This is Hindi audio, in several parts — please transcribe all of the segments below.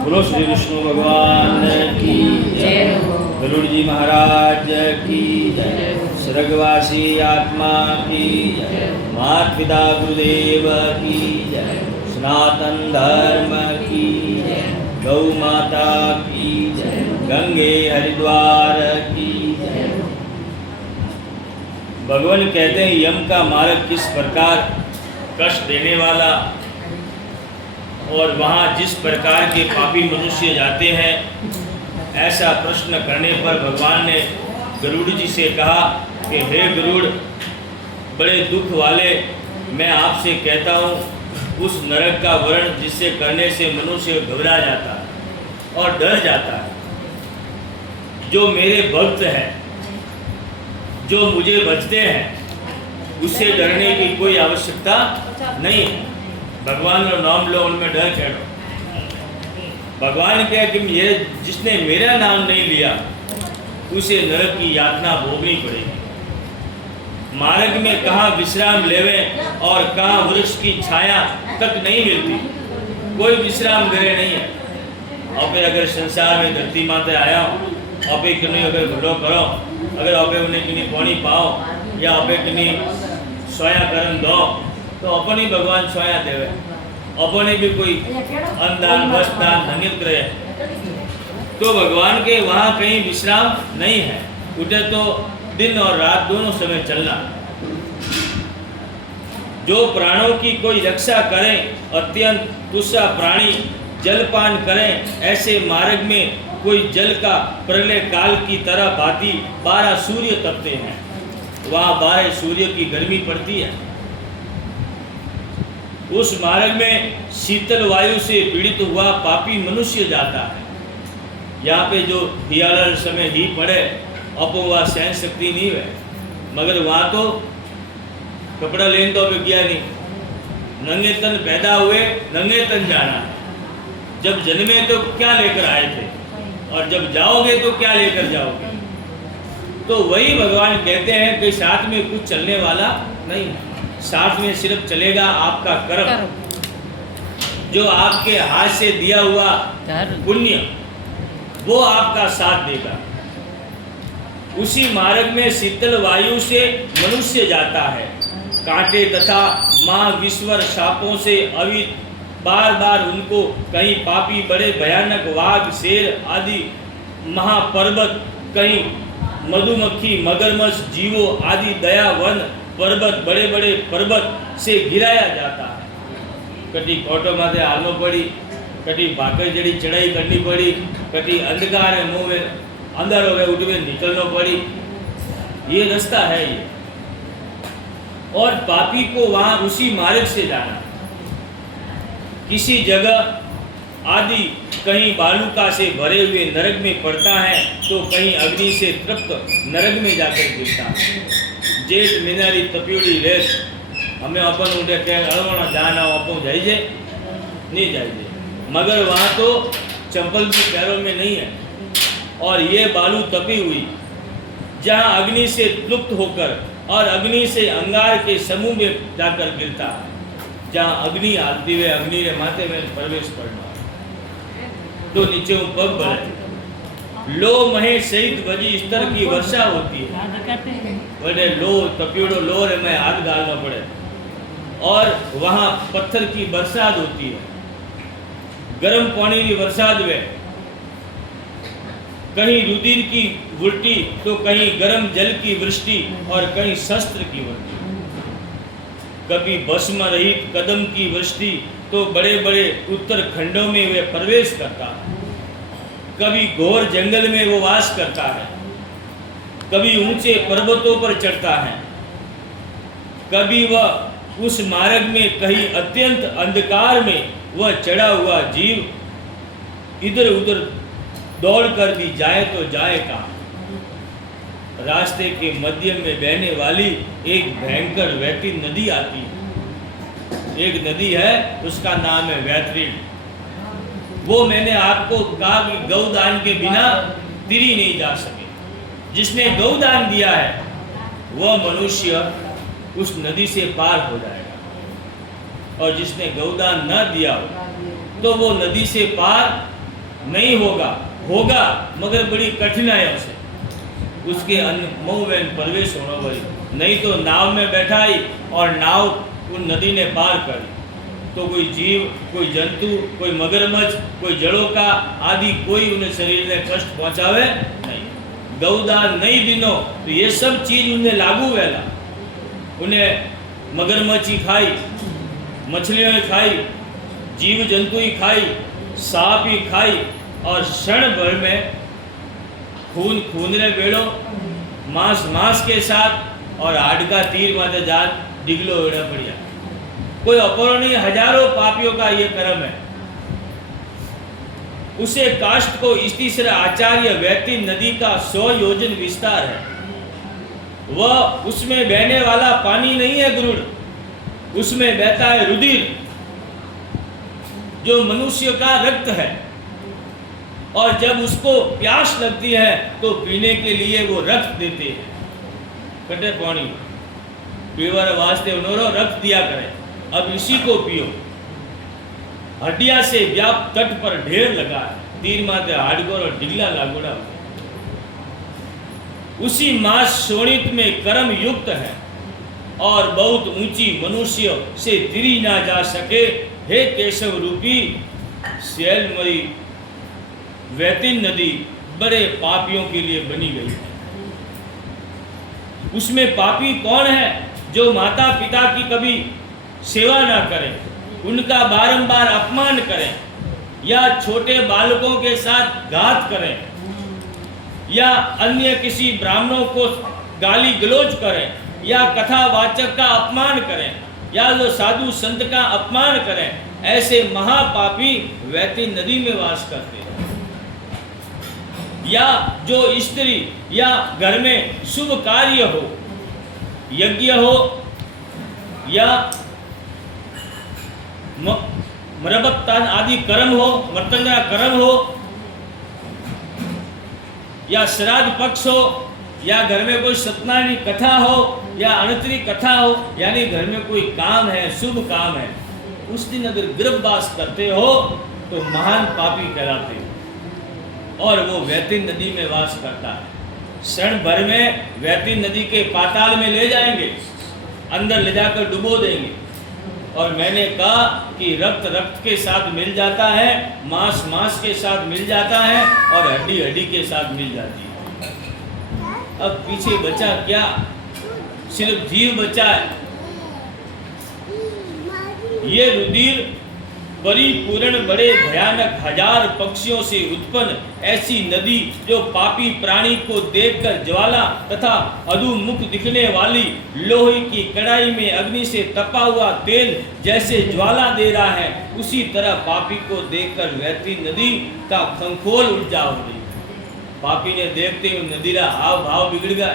बोलो श्री विष्णु भगवान की जय, गरुड़ जी महाराज की जय, स्वर्गवासी आत्मा की जय, माता पिता गुरुदेव की जय, सनातन धर्म की जय, गौ माता की जय, गंगे हरिद्वार की जय। भगवान कहते हैं यम का मार्ग किस प्रकार कष्ट देने वाला, और वहाँ जिस प्रकार के पापी मनुष्य जाते हैं, ऐसा प्रश्न करने पर भगवान ने गरुड़ जी से कहा कि हे गरुड़, बड़े दुख वाले, मैं आपसे कहता हूँ उस नरक का वर्णन जिससे करने से मनुष्य घबरा जाता है और डर जाता है। जो मेरे भक्त हैं, जो मुझे भजते हैं, उससे डरने की कोई आवश्यकता नहीं है। भगवान का नाम लो, उनमें डर क्या लो। भगवान कहे कि ये जिसने मेरा नाम नहीं लिया उसे नरक की यातना भोगनी पड़ेगी। मार्ग में कहाँ विश्राम लेवें और कहाँ वृक्ष की छाया तक नहीं मिलती, कोई विश्राम गृह नहीं है। और फिर अगर संसार में धरती माते आया हो, आपे किन्हीं अगर भलो करो, अगर आपे उन्हें किन्हीं पानी पाओ या आपे किन्हीं सोया करन दो, तो अपन ही भगवान सोया देवे, अपन ही भी कोई अन्नदान वस्त्रदान धन्य करे। तो भगवान के वहाँ कहीं विश्राम नहीं है, उठे तो दिन और रात दोनों समय चलना। जो प्राणों की कोई रक्षा करें, अत्यंत तुष्टा प्राणी जलपान करें, ऐसे मार्ग में कोई जल का प्रलय काल की तरह भांति 12 सूर्य तपते हैं, वहाँ 12 सूर्य की गर्मी पड़ती है। उस मार्ग में शीतल वायु से पीड़ित हुआ पापी मनुष्य जाता है। यहाँ पे जो हियालर समय ही पड़े, अपो वह सहन शक्ति नहीं है, मगर वहाँ तो कपड़ा लेने तो गया नहीं, नंगे तन पैदा हुए, नंगे तन जाना। जब जन्मे तो क्या लेकर आए थे, और जब जाओगे तो क्या लेकर जाओगे। तो वही भगवान कहते हैं कि साथ में कुछ चलने वाला नहीं है, साथ में सिर्फ चलेगा आपका कर्म, जो आपके हाथ से दिया हुआ पुण्य, वो आपका साथ देगा। उसी मार्ग में शीतल वायु से मनुष्य जाता है, कांटे तथा महाविश्वर शापों से अवित बार बार उनको कहीं पापी बड़े भयानक वाघ शेर आदि महापर्वत, कहीं मधुमक्खी मगरमच्छ जीवों आदि दयावन पर्वत बड़े बड़े पर्वत से गिराया जाता है। कटी कोटो माथे हालनो पड़ी, कटी भाकर जड़ी चढ़ाई करनी पड़ी, कटी अंधकार है मुँह में अंदर हो गए उठ में निकलना पड़ी। ये रास्ता है ये, और पापी को वहाँ उसी मार्ग से जाना। किसी जगह आदि कहीं बालुका से भरे हुए नरक में पड़ता है, तो कहीं अग्नि से तृप्त नरक में जाकर गिरता है। जेठ मिनारी तपियोड़ी रेत हमें अपन उठे अड़वना जाना अपन जाइए नहीं जाइए, मगर वहाँ तो चंपल भी पैरों में नहीं है, और ये बालू तपी हुई जहाँ अग्नि से लुप्त होकर और अग्नि से अंगार के समूह में जाकर गिरता है, जहाँ अग्नि आती हुए अग्नि के माथे में प्रवेश करना, तो नीचे पग बढ़े लो महे सहित वजी स्तर की वर्षा होती है। बड़े लो तपियोड़ो लो रे में हाथ डालना पड़े, और वहाँ पत्थर की बरसात होती है, गर्म पानी की बरसात में कहीं रुधिर की उल्टी तो कहीं गर्म जल की वृष्टि और कहीं शस्त्र की वृष्टि, कभी भस्म रहित कदम की वृष्टि तो बड़े बड़े उत्तर खंडों में वे प्रवेश करता है, कभी घोर जंगल में वो वास करता है, कभी ऊंचे पर्वतों पर चढ़ता है, कभी वह उस मार्ग में कहीं अत्यंत अंधकार में वह चढ़ा हुआ जीव इधर उधर दौड़कर भी जाए तो जाए कहाँ। रास्ते के मध्य में बहने वाली एक भयंकर वैती नदी आती है, एक नदी है उसका नाम है वैतरिण। वो मैंने आपको कहा कि गौदान के बिना तिरी नहीं जा सके। जिसने गौदान दिया है वह मनुष्य उस नदी से पार हो जाएगा। और जिसने गौदान न दिया हो तो वो नदी से पार नहीं होगा मगर बड़ी कठिनाइयों से उसके मुंह में प्रवेश होना पड़ी। नहीं तो नाव में बैठाई और नाव उन नदी ने पार कर तो कोई जीव, कोई जंतु, कोई मगरमच्छ, कोई जड़ोका आदि कोई उन्हें शरीर में कष्ट पहुंचावे नहीं। गौदान नहीं दिनो तो ये सब चीज उन्हें लागू वेला। उन्हें मगरमच्छ ही खाई, मछलियाँ ही खाई, जीव जंतु ही खाई, सांप ही खाई और क्षण भर में खून रे बेड़ो, मांस के साथ और हाडका तीर माथे जात डिगलो वेड़ा पड़िया। कोई अपरो नहीं, हजारों पापियों का ये कर्म है। उसे काष्ठ को इस तीसरे आचार्य व्यक्ति नदी का 100 योजन विस्तार है। वह उसमें बहने वाला पानी नहीं है गुरुड़, उसमें बहता है रुधिर जो मनुष्य का रक्त है। और जब उसको प्यास लगती है तो पीने के लिए वो रक्त देते हैं। कटे पानी पीवर वास्ते उन्होंने रक्त दिया करे, अब इसी को पियो। हड्डिया से व्याप तट पर ढेर लगा है, तीर माथे हाडगोर और डिगला लागोड़ा। उसी मास शोणित में कर्म युक्त है और बहुत ऊंची मनुष्य से तिरी ना जा सके। हे केशव रूपी शैलमयी वैतिन नदी बड़े पापियों के लिए बनी गई है। उसमें पापी कौन है? जो माता पिता की कभी सेवा ना करें, उनका बारंबार अपमान करें, या छोटे बालकों के साथ घात करें, या अन्य किसी ब्राह्मणों को गाली गलौज करें, या कथावाचक का अपमान करें, या जो साधु संत का अपमान करें। ऐसे महापापी वैती नदी में वास करते हैं। या जो स्त्री या घर में शुभ कार्य हो, यज्ञ हो या मरबत्तान आदि कर्म हो, मर्तंगा कर्म हो, या श्राद्ध पक्ष हो, या घर में कोई सत्यनारायण की कथा हो या अनंतरी कथा हो, यानी घर में कोई काम है, शुभ काम है, उस दिन अगर गर्भवास करते हो तो महान पापी कहलाते हो। और वो वैतिन नदी में वास करता है। क्षण भर में वैतिन नदी के पाताल में ले जाएंगे, अंदर ले जाकर डुबो देंगे। और मैंने कहा कि रक्त रक्त के साथ मिल जाता है, मांस मांस के साथ मिल जाता है और हड्डी हड्डी के साथ मिल जाती है। अब पीछे बचा क्या? सिर्फ जीव बचा है। ये रुधिर परिपूर्ण बड़े भयानक हजार पक्षियों से उत्पन्न ऐसी नदी, जो पापी प्राणी को देखकर ज्वाला तथा अधोमुख दिखने वाली लोहे की कढ़ाई में अग्नि से तपा हुआ तेल जैसे ज्वाला दे रहा है, उसी तरह पापी को देखकर वैती नदी का खंखोल उठ जा रही। पापी ने देखते हुए नदी का हाव भाव बिगड़ गया।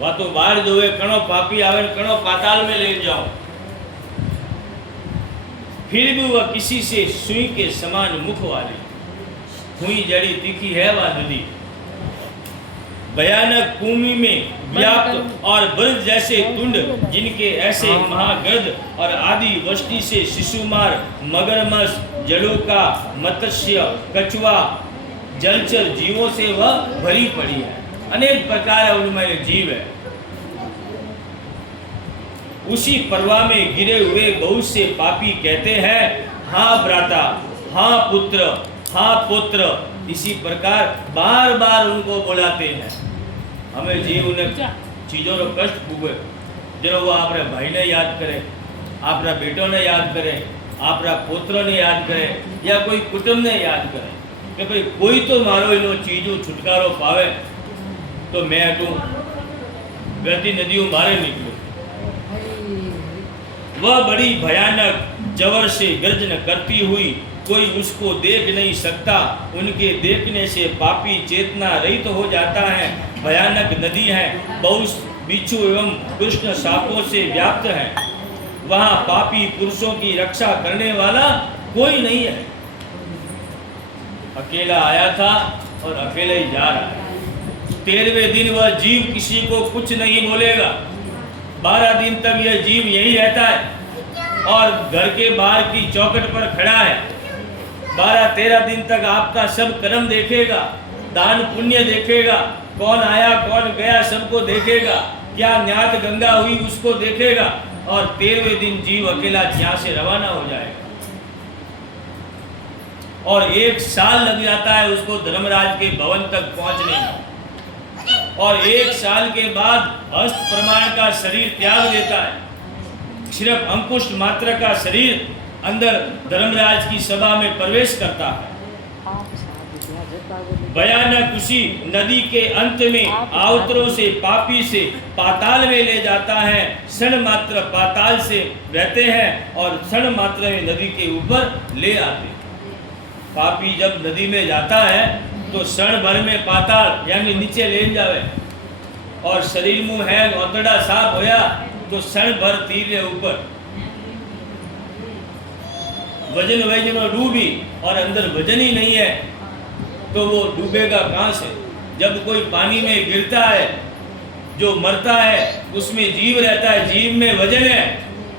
वह तो बाहर जो है कणो पापी आवे, कणो पाताल में ले जाओ। फिर भी वह किसी से सुई के समान मुख वाली, हुई जड़ी तीखी है वह नदी, भयानक भूमि में व्याप्त और ब्रज जैसे तुंड, जिनके ऐसे महागर्द और आदि वष्टि से शिशुमार, मगरमच्छ, जड़ोका, मत्स्य, कछुआ, जलचर जीवों से वह भरी पड़ी है। अनेक प्रकार उनमें जीव है। उसी प्रवाह में गिरे हुए बहुत से पापी कहते हैं, हाँ भ्राता, हाँ पुत्र, हाँ पुत्र। इसी प्रकार बार बार उनको बुलाते हैं। हमें जीव उन्हें चीज़ों का कष्ट भोगे, जो वो अपने भाई ने याद करे, अपना बेटों ने याद करे, अपना पुत्र ने याद करे, या कोई कुटुंब ने याद करे कि भाई कोई तो मारो इन चीज़ों छुटकारो पावे तो मैं तू वैती नदियों मारे निकलो। वह बड़ी भयानक जवर से गर्जन करती हुई, कोई उसको देख नहीं सकता। उनके देखने से पापी चेतना रहित हो जाता है। भयानक नदी है, बहुत बिच्छू एवं कृष्ण सापों से व्याप्त है। वहाँ पापी पुरुषों की रक्षा करने वाला कोई नहीं है। अकेला आया था और अकेला ही जा रहा है। 13वें दिन वह जीव किसी को कुछ नहीं बोलेगा। 12 दिन तक यह जीव यही रहता है। और घर के बाहर की चौखट पर खड़ा है, 12-13 दिन तक आपका सब कर्म देखेगा, दान पुण्य देखेगा, कौन आया कौन गया सबको देखेगा, क्या न्यात गंगा हुई उसको देखेगा, और 13वें दिन जीव अकेला यहाँ से रवाना हो जाएगा। और 1 साल लग जाता है उसको धर्मराज के भवन तक पहुंचने में, और 1 साल के बाद हस्त प्रमाण का शरीर त्याग देता है। सिर्फ अंकुश मात्र का शरीर अंदर धर्मराज की सभा में प्रवेश करता है। भयानक उसी नदी के अंत में आवतरों से पापी से पाताल में ले जाता है। क्षण मात्र पाताल से रहते हैं और क्षण मात्र में नदी के ऊपर ले आते हैं। पापी जब नदी में जाता है तो क्षण भर में पाताल यानी नीचे ले जावे, और शरीर मुंह है ओतड़ा साफ होया तो क्षण भर तीर ऊपर। वजन वजनो डूबी और अंदर वजन ही नहीं है तो वो डूबेगा कहाँ से? जब कोई पानी में गिरता है, जो मरता है उसमें जीव रहता है, जीव में वजन है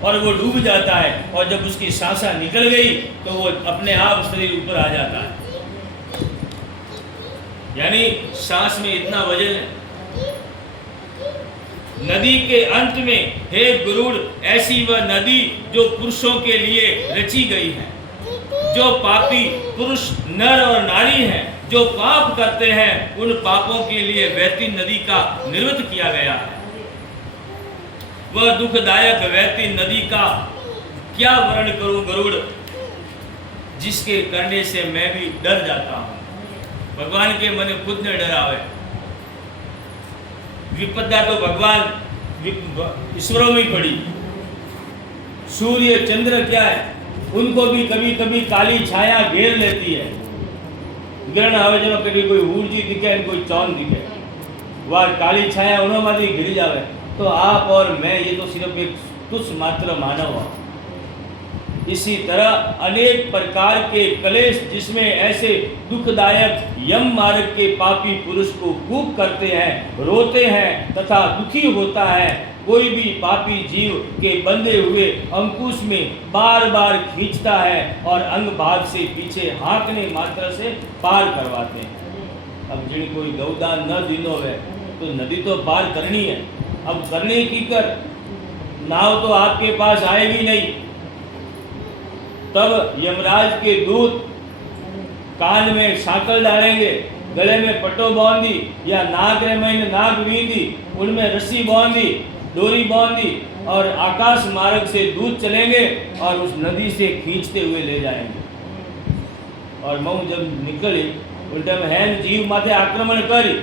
और वो डूब जाता है, और जब उसकी सांसा निकल गई तो वो अपने आप शरीर ऊपर आ जाता है। यानी सांस में इतना वजन है। नदी के अंत में हे गुरुड़, ऐसी वह नदी जो पुरुषों के लिए रची गई है। जो पापी पुरुष नर और नारी हैं, जो पाप करते हैं, उन पापों के लिए वैती नदी का निर्मित किया गया है। वह दुखदायक वैती नदी का क्या वर्णन करूं गरुड़, जिसके करने से मैं भी डर जाता हूं। भगवान के मन खुद ने डरावे। विपदा तो भगवान ईश्वरों में पड़ी। सूर्य चंद्र क्या है, उनको भी कभी कभी काली छाया घेर लेती है। ग्रहण आवे जो कभी कोई ऊर्जी दिखे कोई चौन दिखे, वह काली छाया उन्होंने घिर जावे। तो आप और मैं ये तो सिर्फ एक तुच्छ मात्र मानव है। इसी तरह अनेक प्रकार के कलेश जिसमें ऐसे दुखदायक यम मार्ग के पापी पुरुष को कूप करते हैं, रोते हैं तथा दुखी होता है। कोई भी पापी जीव के बंधे हुए अंकुश में बार बार खींचता है और अंग भाग से पीछे हाँकने मात्र से पार करवाते हैं। अब जिन कोई गौदान न दिनो है तो नदी तो पार करनी है। अब करने की कर, नाव तो आपके पास आएगी नहीं। तब यमराज के दूत कान में साकल डालेंगे, गले में पट्टो बांधी या नाक रे महीने नाक बींदी, उनमें रस्सी बांधी, डोरी बांधी और आकाश मार्ग से दूत चलेंगे और उस नदी से खींचते हुए ले जाएंगे। और मऊ जब निकली उल्टा में हैन जीव माथे आक्रमण करी।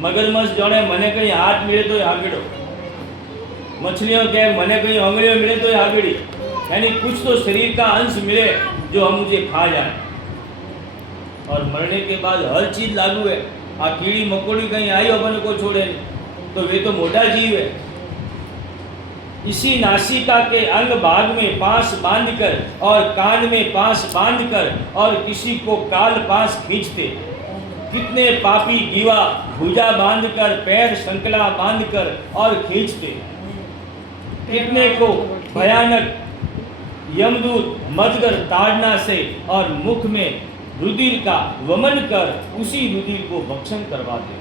मगरमच्छ जोड़े मने कहीं हाथ मिले तो हागड़ो, मछलियों के मने कहीं अंगड़ियों मिले तो हागड़ी, यानी कुछ तो शरीर का अंश मिले जो हम मुझे खा जाए। और मरने के बाद हर चीज लागू है। आ कीड़ी मकोड़ी कहीं आई अपन को छोड़े तो वे तो मोटा जीव है। इसी नासिका के अंग भाग में पास बांधकर और कान में पास बांधकर और किसी को काल पास खींचते। कितने पापी जीवा भुजा बांधकर पैर संकला बांधकर और खींचते। कितने को भयानक यमदूत मजगर ताड़ना से और मुख में रुधिर का वमन कर उसी रुधिर को भक्षण करवाते।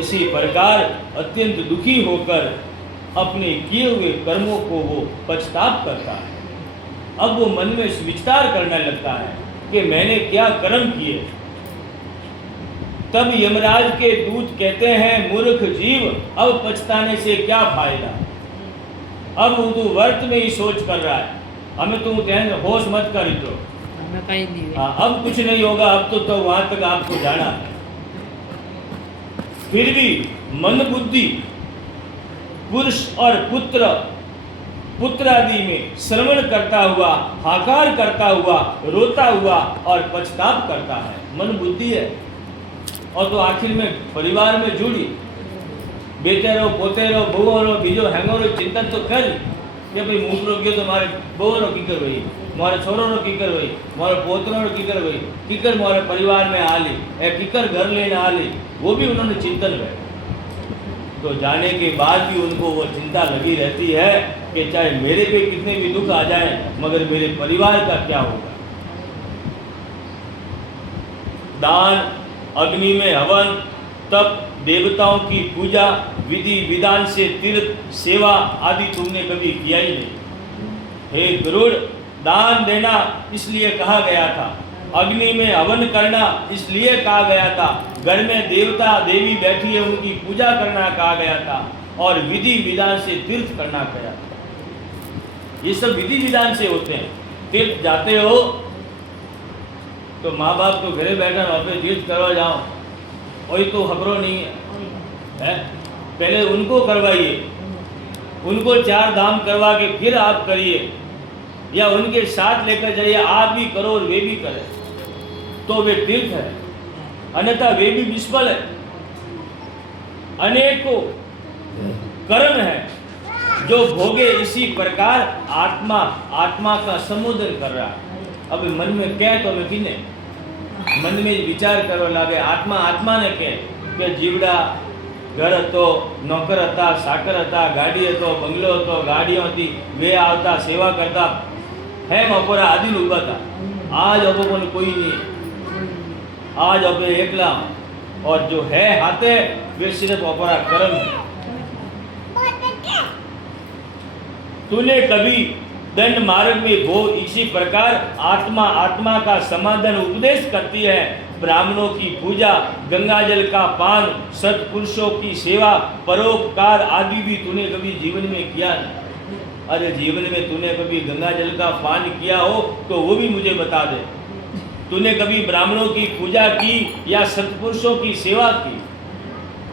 इसी प्रकार अत्यंत दुखी होकर अपने किए हुए कर्मों को वो पछताप करता है। अब वो मन में विचार करने लगता है कि मैंने क्या कर्म किए। तब यमराज के दूत कहते हैं, मूर्ख जीव, अब पछताने से क्या फायदा। अब तू वर्त में ही सोच कर रहा है, हमें तू होश मत कर। तो अब कुछ नहीं होगा, अब तो वहां तक आपको जाना है। फिर भी मन बुद्धि पुरुष और पुत्र आदि में श्रवण करता हुआ, हाकार करता हुआ, रोता हुआ और पछताप करता है। मन बुद्धि है और तो आखिर में परिवार में जुड़ी बेटे रहो, पोते रहो, बहुओ रहो, बीजो हेंगो रहो, चिंतन तो कर कि भाई मूकरो गयो तो मारे बहुओ रो कीकर हुई, मारे छोरो रो कीकर हुई, मारे पोतरो रो कीकर हुई, कीकर मारे परिवार में आ ली, कीकर घर लेने आ ली, वो भी उन्होंने चिंतन में। तो जाने के बाद भी उनको वो चिंता लगी रहती है कि चाहे मेरे पे कितने भी दुख आ जाए मगर मेरे परिवार का क्या होगा। दान, अग्नि में हवन, तप, देवताओं की पूजा, विधि विधान से तीर्थ सेवा आदि तुमने कभी किया ही नहीं। हे गरुड़, दान देना इसलिए कहा गया था, अग्नि में हवन करना इसलिए कहा गया था, घर में देवता देवी बैठी है उनकी पूजा करना कहा गया था, और विधि विधान से तीर्थ करना गया था। ये सब विधि विधान से होते हैं। तीर्थ जाते हो तो माँ बाप तो घरे बैठा वहाँ पे तीर्थ करवा जाओ, वही तो खबरों नहीं है। पहले उनको करवाइए, उनको 4 धाम करवा के फिर आप करिए, या उनके साथ लेकर जाइए, आप भी करो और वे भी करें तो वे तीर्थ है, अन्यथा वे भी विस्फल है। अनेकों कर्म है जो भोगे, इसी प्रकार आत्मा का संबोधन कर रहा है। अब मन में कह तो मैं किने मन में विचार करवा लागे, आत्मा ने के जीवड़ा घर હતો, નોકર હતા, સાકર હતા, ગાડી હતો, બંગલો હતો, ગાડીઓ હતી, વે આવતા સેવા કરતા, હે બપોરા આદિ ઉભા હતા। आज अब कोई नहीं, आज अब एकला, और जो है हाथे वे सिर्फ अपरा कर्म है। तूने कभी दंड मार्ग में भो, इसी प्रकार आत्मा का समाधान उपदेश करती है। ब्राह्मणों की पूजा, गंगाजल का पान, सत्पुरुषों की सेवा, परोपकार आदि भी तूने कभी जीवन में किया नहीं। अरे जीवन में तूने कभी गंगाजल का पान किया हो तो वो भी मुझे बता दे। तूने कभी ब्राह्मणों की पूजा की या सत्पुरुषों की सेवा की,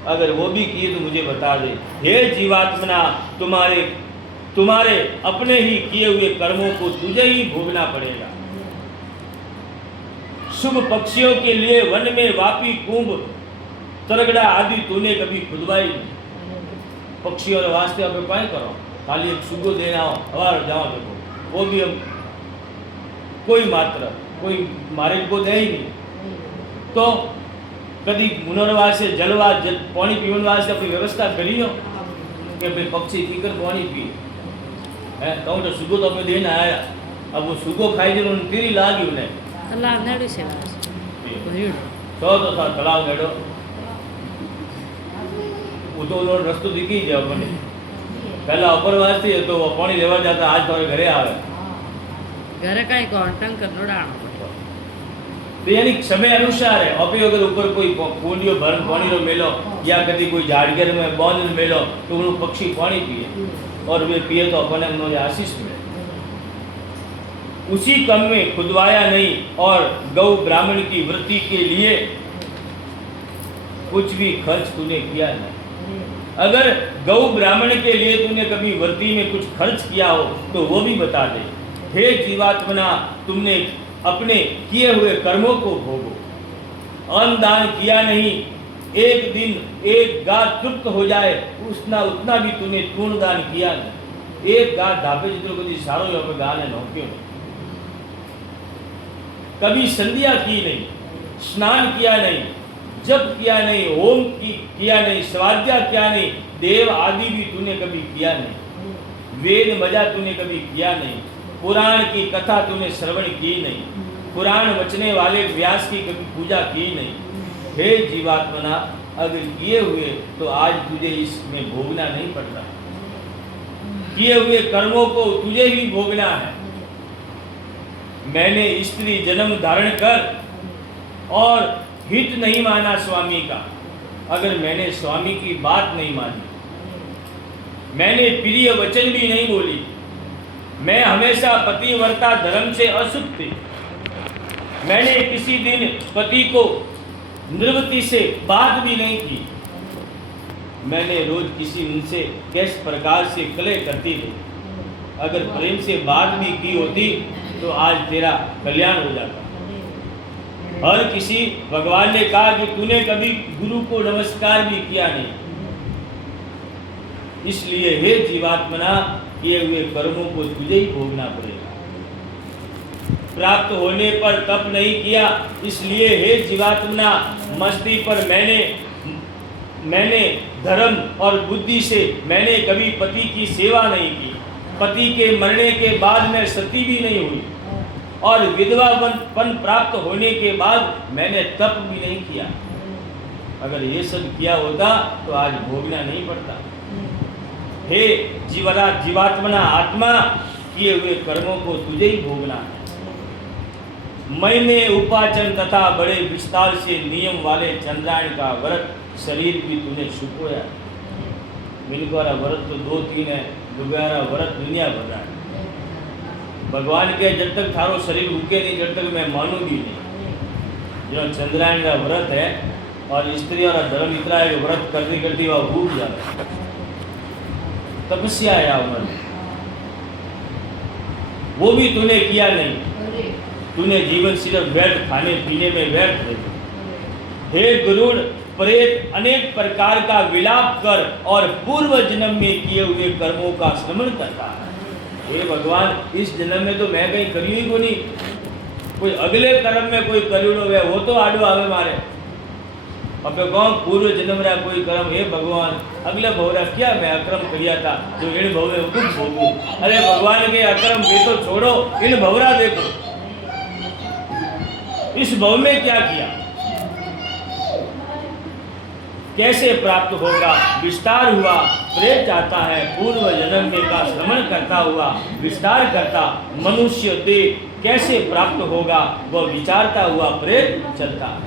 अगर वो भी किए तो मुझे बता दे। हे जीवात्मना, तुम्हारे अपने ही किए हुए कर्मों को तुझे ही भोगना पड़ेगा। शुभ पक्षियों के लिए वन में वापी कुंभ, तरगड़ा आदि तूने कभी खुदवाई नहीं। पक्षियों के वास्ते अब काय करो, खाली एक सुगो देना हो, हवार जाओ देखो, वो भी हम कोई मात्र कोई मारे को दे ही नहीं। तो कभी मुनरवा से जलवा पानी पीवन वास्ते अपनी व्यवस्था करी हो कि भाई पक्षी पीकर पानी पी है, कहूँ तो सुगो तो अपने देना आया, अब वो सुगो खाई जो तीरी लागी उन्हें तलाव नेड़ो से तो था तलाव नेड़ो वो तो रस्तो दिखी जाए अपने पहला ऊपर वास्ते तो वो पानी लेवा जाता, आज थोड़े घरे आवे घरे काई को टंकर लोडाणो तो यानी समय अनुसार है। अभी अगर ऊपर कोई कुंडियो भर पानी रो मेलो या कभी कोई झाड़गर में बॉन्ड मेलो तो उन पक्षी पानी पिए और वे पिए तो अपने उन्होंने आशीष मिले। उसी कम में खुदवाया नहीं और गौ ब्राह्मण की वृत्ति के लिए कुछ भी खर्च तूने किया नहीं। अगर गौ ब्राह्मण के लिए तूने कभी वृत्ति में कुछ खर्च किया हो तो वो भी बता दे। हे जीवात्मना, तुमने अपने किए हुए कर्मों को भोगो। अन्न दान किया नहीं, एक दिन एक गाय तृप्त हो जाए उतना भी तूने तूर्ण दान किया नहीं। एक गाय ढापे जितने कभी सारो यहाँ पे गाय ने नौक्यो नहीं, कभी संध्या की नहीं, स्नान किया नहीं, जप किया नहीं, होम किया नहीं, स्वाध्याय किया नहीं, देव आदि भी तूने कभी किया नहीं। वेद मजा तूने कभी किया नहीं, पुराण की कथा तूने श्रवण की नहीं, पुराण वचने वाले व्यास की कभी पूजा की नहीं। हे जीवात्मना, अगर किए हुए तो आज तुझे इसमें भोगना नहीं पड़ रहा, किए हुए कर्मों को तुझे ही भोगना है। मैंने स्त्री जन्म धारण कर और हित नहीं माना स्वामी का, अगर मैंने स्वामी की बात नहीं मानी, मैंने प्रिय वचन भी नहीं बोली, मैं हमेशा पतिव्रता धर्म से असुख थी, मैंने किसी दिन पति को निर्वृत्ति से बात भी नहीं की, मैंने रोज किसी उनसे किस प्रकार से कलह करती थी, अगर प्रेम से बात भी की होती तो आज तेरा कल्याण हो जाता। हर किसी भगवान ने कहा कि तूने कभी गुरु को नमस्कार भी किया नहीं, इसलिए हे जीवात्मना, किए हुए कर्मों को तुझे ही भोगना पड़ेगा। प्राप्त होने पर तप नहीं किया, इसलिए हे जीवात्मना, मस्ती पर मैंने धर्म और बुद्धि से मैंने कभी पति की सेवा नहीं की, पति के मरने के बाद मैं सती भी नहीं हुई और विधवापन प्राप्त होने के बाद मैंने तप भी नहीं किया। अगर ये सब किया होता तो आज भोगना नहीं पड़ता। हे जीवात्मना आत्मा, किए हुए कर्मों को तुझे ही भोगना है। मैंने उपाचन तथा बड़े विस्तार से नियम वाले चंद्रायण का व्रत शरीर भी तूने सुपोया। मिलद्वारा व्रत तो 2-3 है, दोबारा व्रत दुनिया भर रहा है। भगवान के जब तक थारो शरीर रुके नहीं, जब तक मैं मानूंगी नहीं। जो चंद्रायण का व्रत है और स्त्री और धर्म इतना है, व्रत करती करती वह भूख जाए, तपस्या है उन्होंने, वो भी तूने किया नहीं। तूने जीवन सिर्फ व्यर्थ खाने पीने में व्यर्थ है। हे गरुड़, प्रेत अनेक प्रकार का विलाप कर और पूर्व जन्म में किए हुए कर्मों का श्रवण करता है। हे भगवान, इस जन्म में तो मैं कहीं करी ही को नहीं, कोई अगले कर्म में कोई करुणो है वो तो आडो आवे मारे। अब कौन पूर्व जन्म रहा कोई कर्म, हे भगवान अगले भवरा क्या मैं अक्रम किया था जो इन भव में दुख भोगूं। अरे भगवान के अक्रम वे तो छोड़ो, इन भवरा देखो, इस भव में क्या किया, कैसे प्राप्त होगा। विस्तार हुआ प्रेत जाता है, पूर्व जन्म में का श्रवण करता हुआ विस्तार करता मनुष्य देह कैसे प्राप्त होगा, वह विचारता हुआ प्रेत चलता है।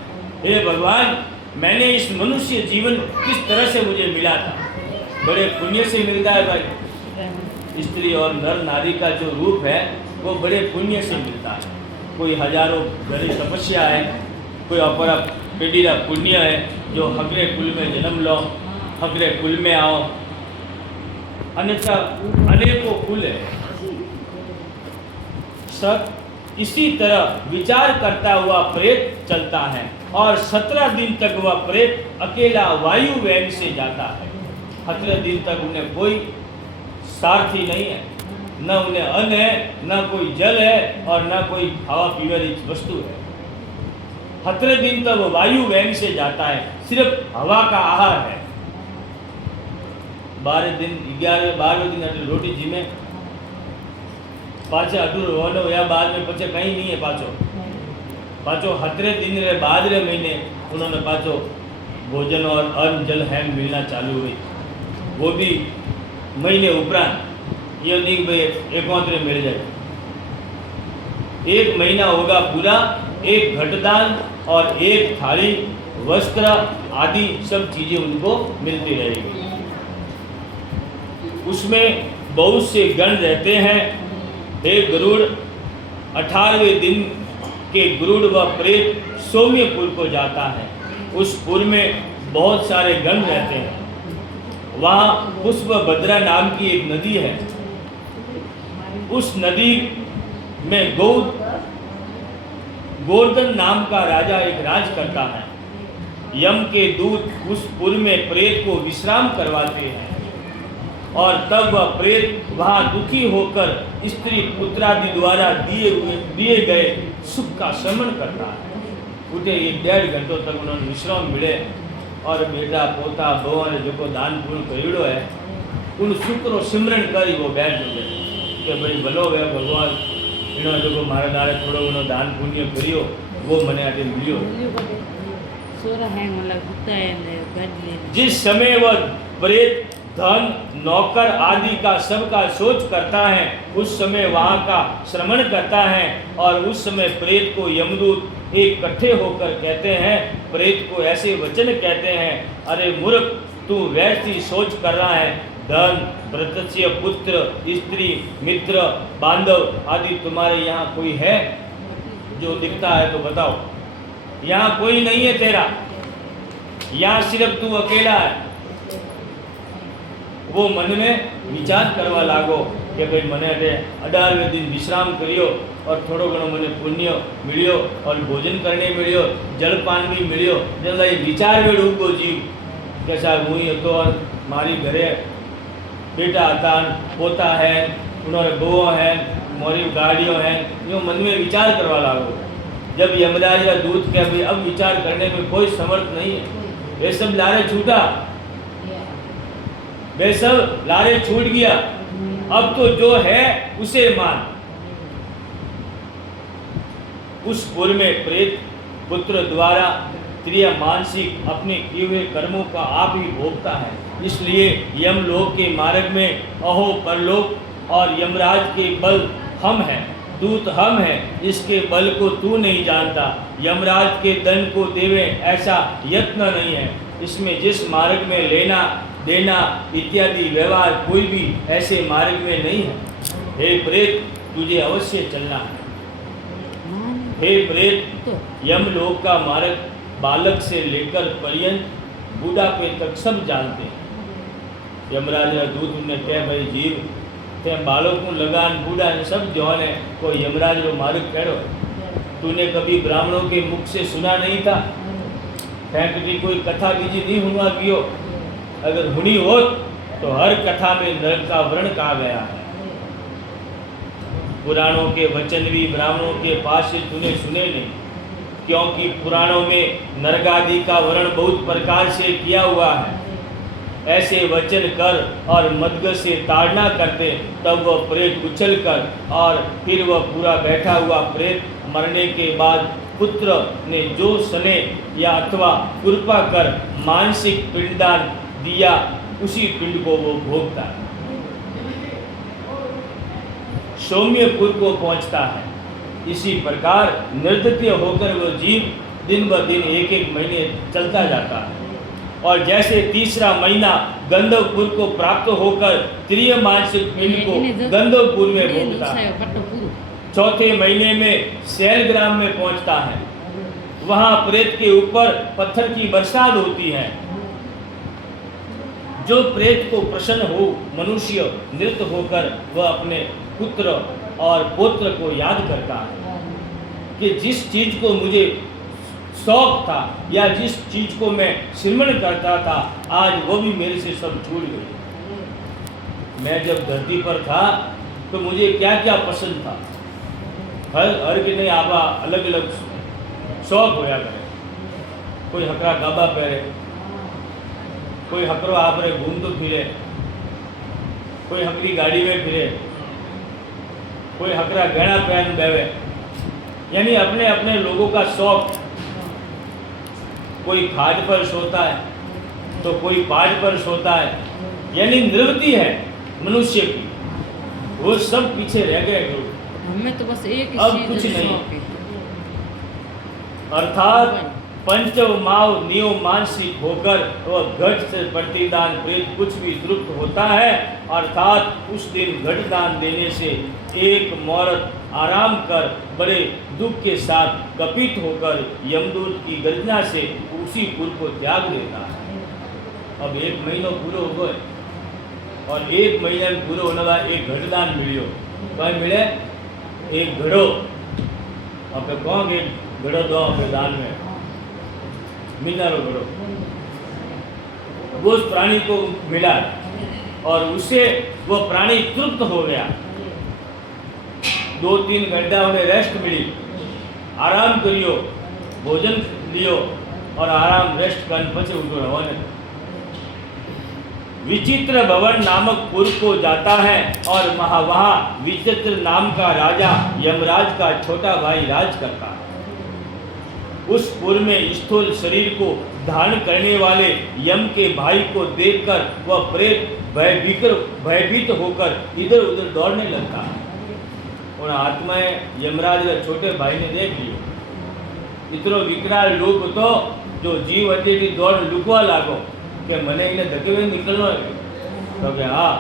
हे भगवान, मैंने इस मनुष्य जीवन किस तरह से मुझे मिला था, बड़े पुण्य से मिलता है भाई। स्त्री और नर नारी का जो रूप है वो बड़े पुण्य से मिलता है। कोई हजारों घड़ी तपस्या है, कोई अपरा पीढ़ीरा पुण्य है जो हकरे कुल में जन्म लो, हकरे कुल में आओ, अन्यथा अनेकों कुल है। सब इसी तरह विचार करता हुआ प्रेत चलता है और 17 दिन तक वह प्रेत अकेला वायु वेग से जाता है। 17 दिन तक उन्हें कोई सारथी नहीं है, न उन्हें अन्न है, न कोई जल है और न कोई खावा पीने की वस्तु है। 17 दिन तक वो वायु वेग से जाता है, सिर्फ हवा का आहार है। 12 दिन 11-12 दिन रोटी जिमे पाचे अटूर होनो या बाद में पचे कहीं नहीं है। पाचो 17 दिन रे बाद रे महीने उन्होंने पाचो भोजन और अन्न जल हैम मिलना चालू हुई, वो भी महीने उपरांत। ये नहीं भाई एक मात्र मिल जाए, 1 महीना होगा पूरा, एक घटदान और एक थाली वस्त्र आदि सब चीजें उनको मिलती रहेगी। उसमें बहुत से गण रहते हैं। हे गरुड़, 18वें दिन के गरुड़ व प्रेत सौम्यपुर को जाता है। उस पुर में बहुत सारे गण रहते हैं। वहाँ पुष्पभद्रा नाम की एक नदी है। उस नदी में गोवर्धन नाम का राजा एक राज करता है। यम के दूत उस पुर में प्रेत को विश्राम करवाते हैं और तब वह प्रेत वहाँ दुखी होकर स्त्री पुत्रादि द्वारा दिए गए सुख का श्रवण करता है। उठे 1-1.5 घंटों तक उन्होंने विश्राम मिले और बेटा पोता भगवान जो दान पुण्य करीड़ो है उन शुक्र सिमरण कर वो बैठ गए कि भाई भलो है भगवान इन्होंने जो मारे दारे थोड़ो उन्होंने दान पुण्य करियो वो मने आगे मिलियो। जिस समय वह प्रेत धन नौकर आदि का सबका सोच करता है उस समय वहाँ का श्रवण करता है और उस समय प्रेत को यमदूत इकट्ठे होकर कहते हैं, प्रेत को ऐसे वचन कहते हैं, अरे मूर्ख तू वैसी सोच कर रहा है, धन प्रत्यक्ष पुत्र स्त्री मित्र बांधव आदि तुम्हारे यहाँ कोई है जो दिखता है तो बताओ। यहाँ कोई नहीं है तेरा, यहाँ सिर्फ तू अकेला है। वो मन में विचार करवा लागो कि भाई मने 18वें दिन विश्राम करियो और थोड़ो घणो मने पुण्य मिलियो और भोजन करने मिलियो, जलपान भी मिलियो। जब ये विचार में डूब गो जीव કે સાહેબ હું હતો મારી ઘરે बेटा था पोता है उन्होंने बो है मोरी गाड़ियों हैं, यूँ मन में विचार करवा लागो। जब यमराज या दूत के अभी अब विचार करने में कोई समर्थ नहीं है, वे सब लारे छूटा, वे सब लारे छूट गया। अब तो जो है उसे मान। उस पुर में प्रेत पुत्र द्वारा क्रिया मानसिक अपने किए हुए कर्मों का आप ही भोगता है। इसलिए यमलोक के मार्ग में अहो परलोक और यमराज के बल हम हैं, दूत हम हैं, इसके बल को तू नहीं जानता। यमराज के दंड को देवे ऐसा यत्न नहीं है। इसमें जिस मार्ग में लेना देना इत्यादि व्यवहार कोई भी ऐसे मार्ग में नहीं है। हे प्रेत, तुझे अवश्य चलना है। हे प्रेत, यमलोक का मार्ग बालक से लेकर पर्यंत बूढ़ापे तक सब जानते हैं। यमराज दूत ने कह भाई जीव ते बालकों लगान बूढ़ा ने सब जवान है कोई यमराज रो मार्ग कहो। तूने कभी ब्राह्मणों के मुख से सुना नहीं था? कभी कोई कथा बीजी नहीं हुआ कियो? अगर हुनी हो तो हर कथा में नरक का वर्ण कहा गया है। पुराणों के वचन भी ब्राह्मणों के पास से तूने सुने नहीं, क्योंकि पुराणों में नरक आदि का वर्ण बहुत प्रकार से किया हुआ है। ऐसे वचन कर और मदगत से ताड़ना करते, तब वह प्रेत उछल कर और फिर वह पूरा बैठा हुआ प्रेत मरने के बाद पुत्र ने जो सने या अथवा कृपा कर मानसिक पिंडदान दिया, उसी पिंड को वो भोगता है। सौम्यपुर को पहुंचता है। इसी प्रकार निर्दत्य होकर वह जीव दिन ब दिन एक एक महीने चलता जाता है, और जैसे तीसरा महीना गंधर्वपुर को प्राप्त होकर त्रिय मानसिक पिंड को गंधर्वपुर में भोगता है। चौथे महीने में शैलग्राम में पहुंचता है। वहां प्रेत के ऊपर पत्थर की बरसात होती है। जो प्रेत को प्रसन्न हो मनुष्य नृत्य होकर वह अपने पुत्र और पौत्र को याद करता है कि जिस चीज को मुझे शौक था या जिस चीज को मैं सिमरण करता था, आज वो भी मेरे से सब छूट गई। मैं जब धरती पर था तो मुझे क्या क्या पसंद था, हर के नहीं आबा अलग अलग शौक होया करे। कोई हकरा गाबा पहरे, कोई हकरो आप रे घूमतो फिरे, कोई हकरी गाड़ी में फिरे, कोई हकरा गहना पहन बैवे, यानी अपने अपने लोगों का शौक। कोई खाट पर सोता है तो कोई पाट पर सोता है, यानी निवृत्ति है मनुष्य की। वो सब पीछे रह गए लोग, हमें तो बस एक ही अब चीज कुछ है, नहीं। शौक है। अर्थात पंचव माव नियो मानसिक होकर वह घट से प्रतिदान प्रेत कुछ भी तृप्त होता है। अर्थात उस दिन घट दान देने से एक मुहूर्त आराम कर बड़े दुख के साथ कपित होकर यमदूत की गर्जना से उसी पुर को त्याग देता है। अब एक महीनो पूरा हो गए और एक महीने में पूरा होने वाला एक घटदान मिलियो। कहीं मिले एक घड़ो, अब कौन एक घड़ो दो अपने दान में मीनारो घड़ो, वो उस प्राणी को मिला और उसे वो प्राणी तृप्त हो गया। 2-3 घंटा उन्हें रेस्ट मिली, आराम करियो, भोजन लियो और आराम रेस्ट कर पचे उठो रवाने। विचित्र भवन नामक पुर को जाता है और वहाँ विचित्र नाम का राजा यमराज का छोटा भाई राज करता है। उस पुर में स्थूल शरीर को धारण करने वाले यम के भाई को देखकर वह प्रेत भयभीत होकर इधर उधर दौड़ने लगता है। और आत्माएं यमराज के छोटे भाई ने देख लियो, इतनो विकराल रूप तो जो जीव हत्या की दौड़ लुकवा लागो कि मने इन्हें धके हुए निकलना है। तो क्या हाँ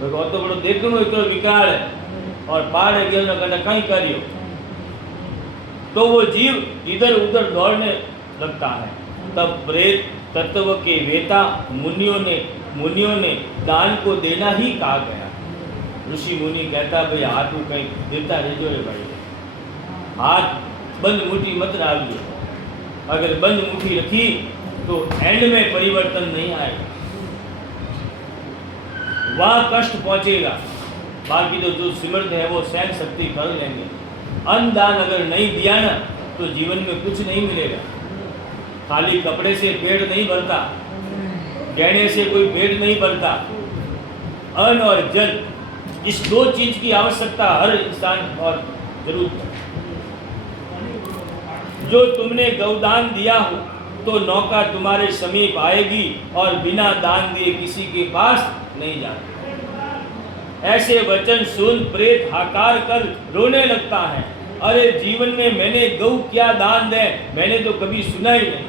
तो बड़ो देखो इतना विकराल है और पार है गया ना कहीं करियो, तो वो जीव इधर उधर दौड़ने लगता है। तब प्रेत तत्व के वेता मुनियों ने दान को देना ही कहा गया। ऋषि मुनि कहता भाई हाथ में कहीं देता रहो रे भाई, हाथ बंद मुट्ठी मत रखिए। अगर बंद मुट्ठी रखी तो एंड में परिवर्तन नहीं आएगा, वह कष्ट पहुंचेगा। बाकी तो जो सिमर्थ है वो सहन शक्ति कर लेंगे। अन्न दान अगर नहीं दिया ना तो जीवन में कुछ नहीं मिलेगा। खाली कपड़े से पेट नहीं भरता, गहने से कोई पेट नहीं भरता। अन्न और जल इस दो चीज की आवश्यकता हर इंसान और जरूर है। जो तुमने गौदान दिया हो तो नौका तुम्हारे समीप आएगी और बिना दान दिए किसी के पास नहीं जाती। ऐसे वचन सुन प्रेत हाकार कर रोने लगता है, अरे जीवन में मैंने गौ क्या दान दे, मैंने तो कभी सुना ही नहीं।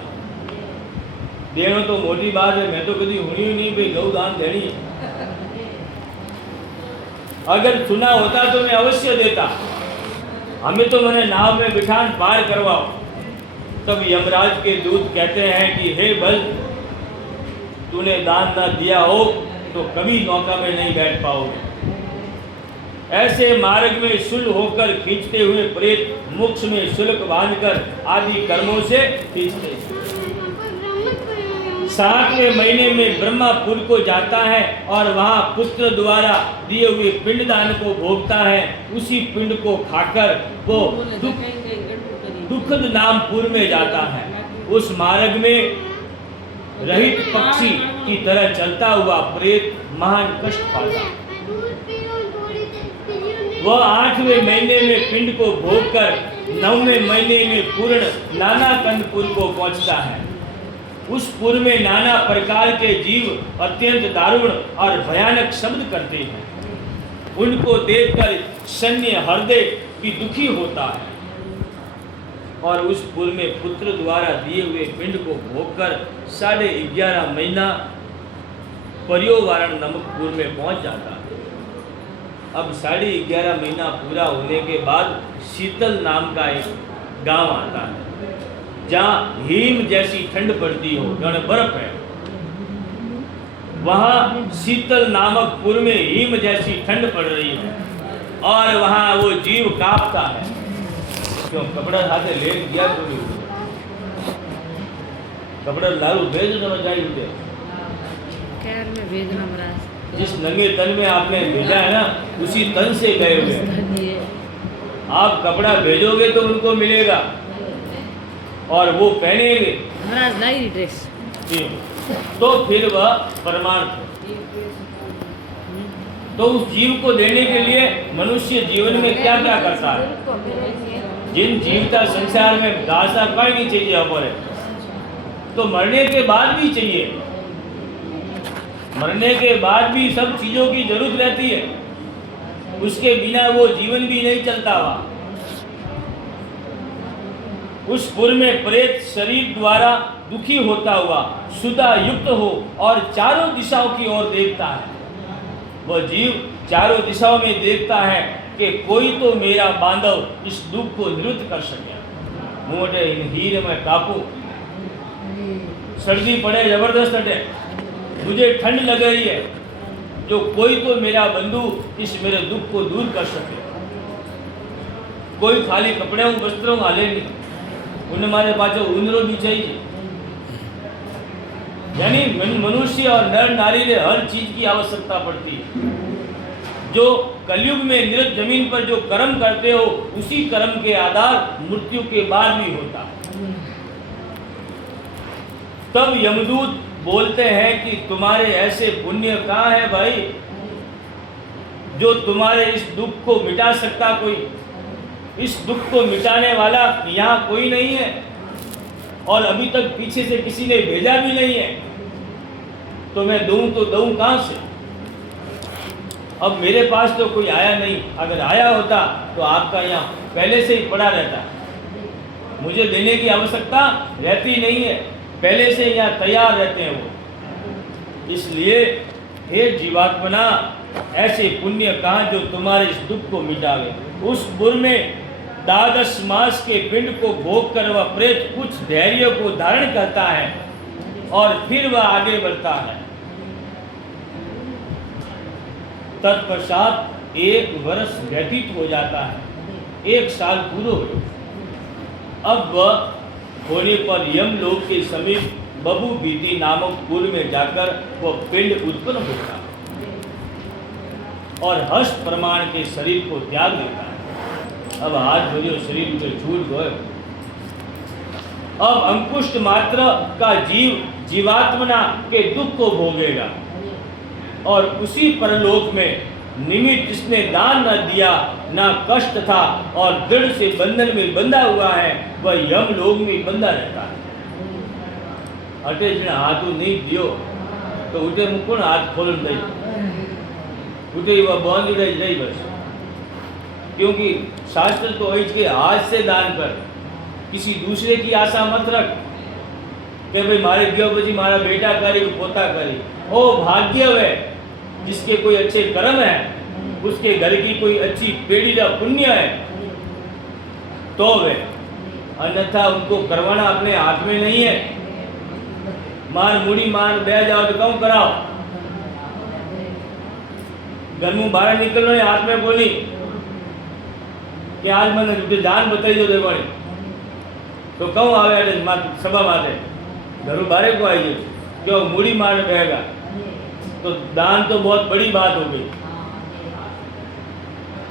देनो तो मोटी बात है, मैं तो कभी हुई ही नहीं भाई गौ दान देनी है। अगर सुना होता तो मैं अवश्य देता, हमें तो मैंने नाव में बिठान पार करवाओ। तब यमराज के दूत कहते हैं कि हे बल, तूने दान ना दिया हो तो कभी नौका में नहीं बैठ पाओगे। ऐसे मार्ग में शुल होकर खींचते हुए प्रेत मोक्ष में शुल्क बांधकर आदि कर्मों से खींचते। 7वें महीने में ब्रह्मापुर को जाता है और वहां पुत्र द्वारा दिए हुए पिंडदान को भोगता है। उसी पिंड को खाकर वो दुखद नामपुर में जाता है। उस मार्ग में रहित पक्षी की तरह चलता हुआ प्रेत महान कष्ट पाता है। वह 8वें महीने में पिंड को भोगकर 9वें महीने में पूर्ण नाना कंदपुर को पहुंचता है। उस पुर में नाना प्रकार के जीव अत्यंत दारुण और भयानक शब्द करते हैं। उनको देखकर सन्य हृदय की दुखी होता है और उस पुर में पुत्र द्वारा दिए हुए पिंड को भोगकर 11.5 महीना पर्योवारण नामक पुर में पहुंच जाता है। अब 11.5 महीना पूरा होने के बाद शीतल नाम का एक गांव आता है जहाँ हिम जैसी ठंड पड़ती हो, जहाँ बर्फ है। वहाँ शीतल नामक पुर में हिम जैसी ठंड पड़ रही है और वहाँ वो जीव कांपता है। क्यों कपड़ा हाथे ले गया थोड़ी कपड़ा लारू भेज दो चाहिए कैर में भेजना महाराज। जिस नंगे तन में आपने भेजा है ना उसी तन से गए हुए। आप कपड़ा भेजोगे तो उनको मिलेगा और वो पहनेंगे महाराज नई ड्रेस, तो फिर वह परमार्थ। तो उस जीव को देने के लिए मनुष्य जीवन में क्या क्या करता है। जिन जीवता संसार में दासा कोई नहीं चाहिए हमारे, तो मरने के बाद भी चाहिए। मरने के बाद भी सब चीजों की जरूरत रहती है, उसके बिना वो जीवन भी नहीं चलता। वहाँ उस पुर में प्रेत शरीर द्वारा दुखी होता हुआ सुधा युक्त हो और चारों दिशाओं की ओर देखता है। वह जीव चारों दिशाओं में देखता है कि कोई तो मेरा बांधव इस दुख को निवृत्त कर सके। मोटे हीर में कापू, सर्दी पड़े जबरदस्त हटे, मुझे ठंड लग रही है, जो कोई तो मेरा बंधु इस मेरे दुख को दूर कर सके। कोई खाली कपड़े वस्त्रों हाले नहीं, उन्हें हमारे पास उनरो भी चाहिए। यानी मनुष्य और नर नारी ने हर चीज की आवश्यकता पड़ती है। जो कलयुग में निरत जमीन पर जो कर्म करते हो उसी कर्म के आधार मृत्यु के बाद भी होता है। तब यमदूत बोलते हैं कि तुम्हारे ऐसे पुण्य कहाँ है भाई, जो तुम्हारे इस दुख को मिटा सकता। कोई इस दुख को मिटाने वाला यहाँ कोई नहीं है और अभी तक पीछे से किसी ने भेजा भी नहीं है, तो मैं दूं तो दूं कहाँ से। अब मेरे पास तो कोई आया नहीं, अगर आया होता तो आपका यहाँ पहले से ही पड़ा रहता। मुझे देने की आवश्यकता रहती नहीं है, पहले से यहाँ तैयार रहते हैं वो। इसलिए हे जीवात्मना, ऐसे पुण्य कहाँ जो तुम्हारे इस दुख को मिटावे। उस पुर में 12 मास के पिंड को भोग कर वह प्रेत कुछ धैर्य को धारण करता है और फिर वह आगे बढ़ता है। तत्पश्चात 1 वर्ष व्यतीत हो जाता है, 1 साल पूरे हो। अब वह होने पर यमलोक के समीप बबू बीती नामक पुर में जाकर वह पिंड उत्पन्न होता है और हस्त प्रमाण के शरीर को त्याग देता है। अब हाथ जोड़ियो, शरीर को छूट गए। अब अंकुश मात्र का जीव जीवात्मना के दुख को भोगेगा और उसी परलोक में निमित्त इसने दान न दिया, ना कष्ट था, और दृढ़ से बंधन में बंधा हुआ है, वह यम लोक में बंधा रहता है। अटे जने हाथ नहीं दियो तो उठे मुकुण हाथ खोल दई, उठे वह बांधी रही जाई बस। क्योंकि शास्त्र तो है कि हाथ से दान कर, किसी दूसरे की आशा मत रख कि भाई मारे दियो बजी मारा बेटा करे पोता करे। ओ भाग्य है जिसके कोई अच्छे कर्म है, उसके घर की कोई अच्छी पेढ़ी का पुण्य है तो वे, अन्यथा उनको करवाना अपने हाथ में नहीं है। मार मुड़ी मार बह जाओ तो कौन कराओ, घर में बाहर निकलने हाथ में बोली कि आज मैंने जान बताई दो देवानी तो कौन आवे सभा माते घर बारे को आइए, क्यों मुड़ी मार बहेगा तो दान तो बहुत बड़ी बात हो गई।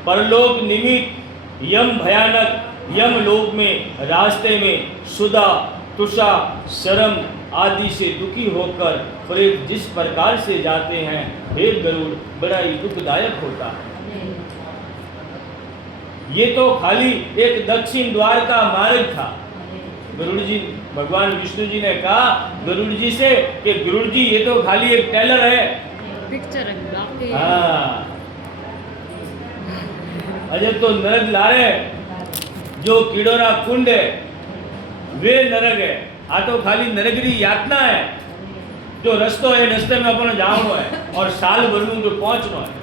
परलोक निमित्त यम भयानक, यम लोक में रास्ते में सुधा तुषा शर्म आदि से दुखी होकर प्रेत जिस प्रकार से जाते हैं, हे गरुड़ बड़ा ही दुखदायक होता है। ये तो खाली एक दक्षिण द्वार का मार्ग था। गरुड़ जी, भगवान विष्णु जी ने कहा गरुड़ जी से कि गरुड़ जी ये तो खाली एक टेलर है, पिक्चर है आपके। हाँ अजय तो नरक लारे जो कीड़ोरा कुंड है वे नरक है। आ तो खाली नरकरी यातना है, जो रस्तो है रस्ते में अपन जानो है और साल भर में जो पहुंचना है।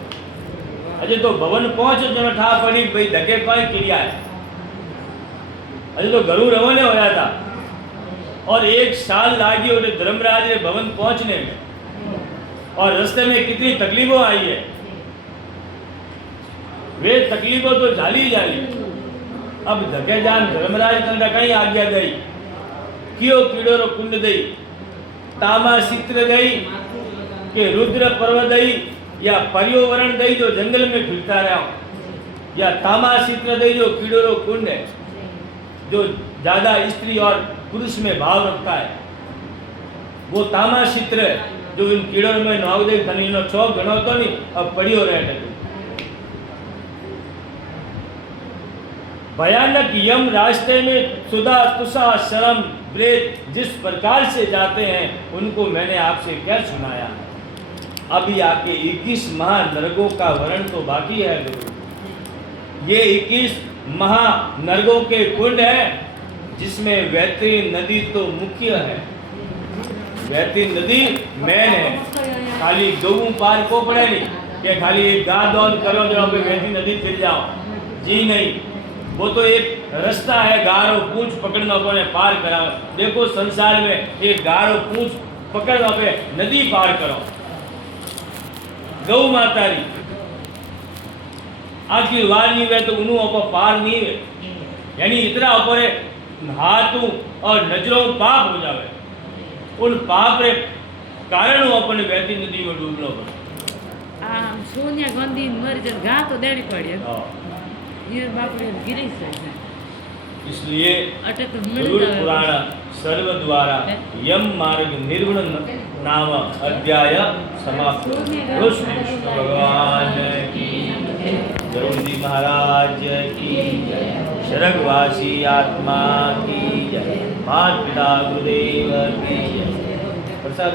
अजय तो भवन पहुंच जो ठा पड़ी भाई धके पाई क्रिया है। अजय तो घरू रवाने होया था और 1 साल लागी और धर्मराज ने भवन पहुंचने में, और रास्ते में कितनी तकलीफों आई है। वे तकलीफों तो जाली जाली। अब धके जान धर्मराज कंदा कहीं आज्ञा गई, कियो कीड़ोरो कुंड दई, तामा चित्र दई के रुद्र पर्व दई, या पर्यावरण दई जो जंगल में फिरता रहा, या तामा चित्र दई जो कीड़ोरो कुंड है, जो ज्यादा स्त्री और पुरुष में भाव रखता है, वो तामा चित्र जो इन कीड़ों में नाव दे खनीनो चौक गणो तो नहीं अब पड़ियो रहे। भयानक यम रास्ते में सुधा तुषा शर्म प्रेत जिस प्रकार से जाते हैं उनको मैंने आपसे क्या सुनाया। अभी आके 21 महानरकों का वर्णन तो बाकी है गुरु। ये 21 महानरकों के कुंड है जिसमें वैतरी नदी तो मुख्य है। वैतरी नदी मेन है, खाली गऊ पार को पड़े नहीं कि खाली एक गा दौड़ करो जो वैतरी नदी फिर जाओ, जी नहीं। वो तो एक रास्ता है, गारो पूंछ पकड़ना पे पार करा। देखो संसार में एक गारो पूंछ पकड़ना पे नदी पार करो, गौ माता री आखिर वार नहीं वे तो उन्हों अपन पार नहीं वे, यानी इतना ऊपर हाथों और नजरों पाप हो जावे। उन पाप रे कारण वो अपन बहती नदी में डूबना पड़े। सोनिया गांधी मर जब गा तो देनी पड़ी है, ये बाप रे गिरी से। इसलिए अटे तो गरुड़ पुराण सर्व द्वारा यम मार्ग निर्गुण नाम अध्याय समाप्त। कृष्ण भगवान की, गरुड़ जी महाराज की, शरगवासी आत्मा की जय, माता पिता गुरुदेव की जय। प्रसाद